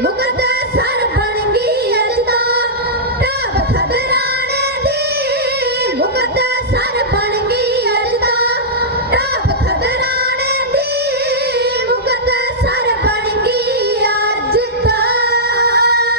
ਮੁਕਤ ਸਰ ਬਣ